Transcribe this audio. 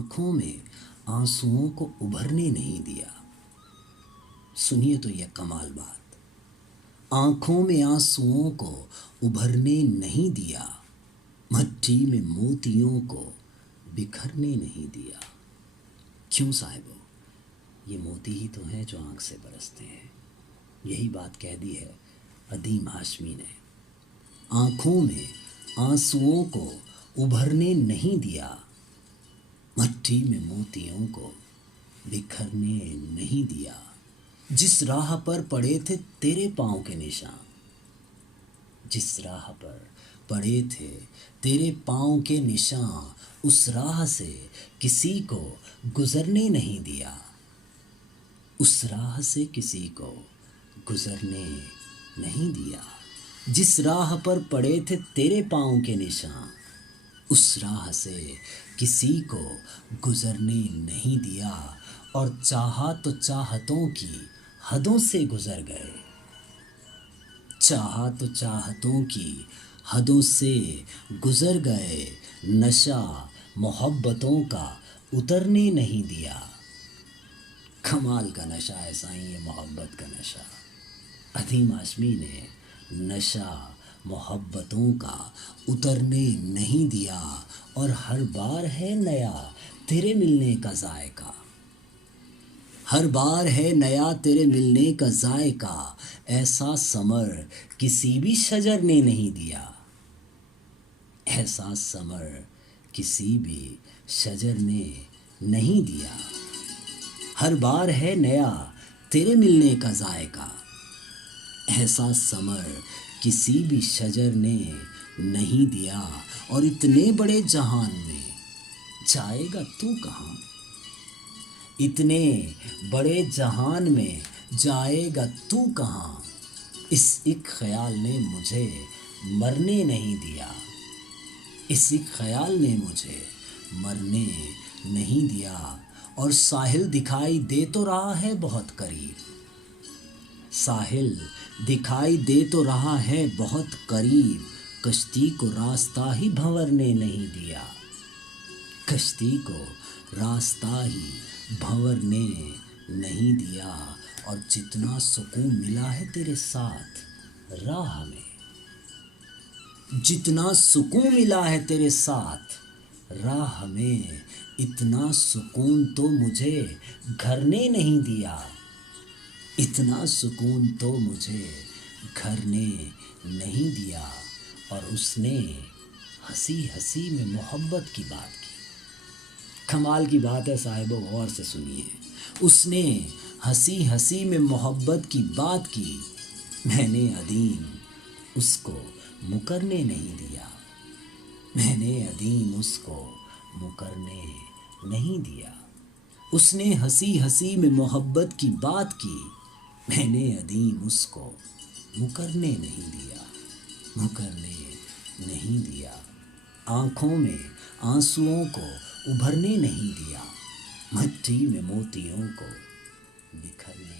आंखों में आंसुओं को उभरने नहीं दिया। सुनिए तो यह कमाल बात, आंखों में आंसुओं को उभरने नहीं दिया, मट्टी में मोतियों को बिखरने नहीं दिया। क्यों साहिबो, ये मोती ही तो हैं जो आंख से बरसते हैं। यही बात कह दी है अदीम हाशमी ने। आंखों में आंसुओं को उभरने नहीं दिया, मट्टी में मोतियों को बिखरने नहीं दिया। जिस राह पर पड़े थे तेरे पाँव के निशान, जिस राह पर पड़े थे तेरे पाँव के निशान, उस राह से किसी को गुजरने नहीं दिया, उस राह से किसी को गुजरने नहीं दिया। जिस राह पर पड़े थे तेरे पाँव के निशान, उस राह से किसी को गुजरने नहीं दिया। और चाहा तो चाहतों की हदों से गुजर गए, चाहा तो चाहतों की हदों से गुजर गए। नशा मोहब्बतों का उतरने नहीं दिया। कमाल का नशा है साईं ये मोहब्बत का नशा। अदीम हाशमी ने नशा मोहब्बतों का उतरने नहीं दिया। और हर बार है नया तेरे मिलने का जायका, हर बार है नया तेरे मिलने का जायका। ऐसा समर किसी भी शजर ने नहीं दिया, ऐसा समर किसी भी शजर ने नहीं दिया। हर बार है नया तेरे मिलने का जायका, ऐसा समर किसी भी शजर ने नहीं दिया। और इतने बड़े जहान में जाएगा तू कहाँ, इतने बड़े जहान में जाएगा तू कहाँ। इस एक ख्याल ने मुझे मरने नहीं दिया, इस एक ख्याल ने मुझे मरने नहीं दिया। और साहिल दिखाई दे तो रहा है बहुत करीब, साहिल दिखाई दे तो रहा है बहुत करीब। कश्ती को रास्ता ही भंवरने नहीं दिया, कश्ती को रास्ता ही भंवरने नहीं दिया। और जितना सुकून मिला है तेरे साथ राह में, जितना सुकून मिला है तेरे साथ राह में, इतना सुकून तो मुझे घर ने नहीं दिया, इतना सुकून तो मुझे घर ने नहीं दिया। और उसने हंसी हंसी में मोहब्बत की बात की। कमाल की बात है साहिबो, गौर से सुनिए। उसने हंसी हंसी में मोहब्बत की बात की, मैंने अदीम उसको मुकरने नहीं दिया, मैंने अदीम उसको मुकरने नहीं दिया। उसने हंसी हंसी में मोहब्बत की बात की, मैंने अदीम उसको मुकरने नहीं दिया, मुकरने नहीं दिया। आँखों में आंसुओं को उभरने नहीं दिया, मट्टी में मोतियों को बिखरने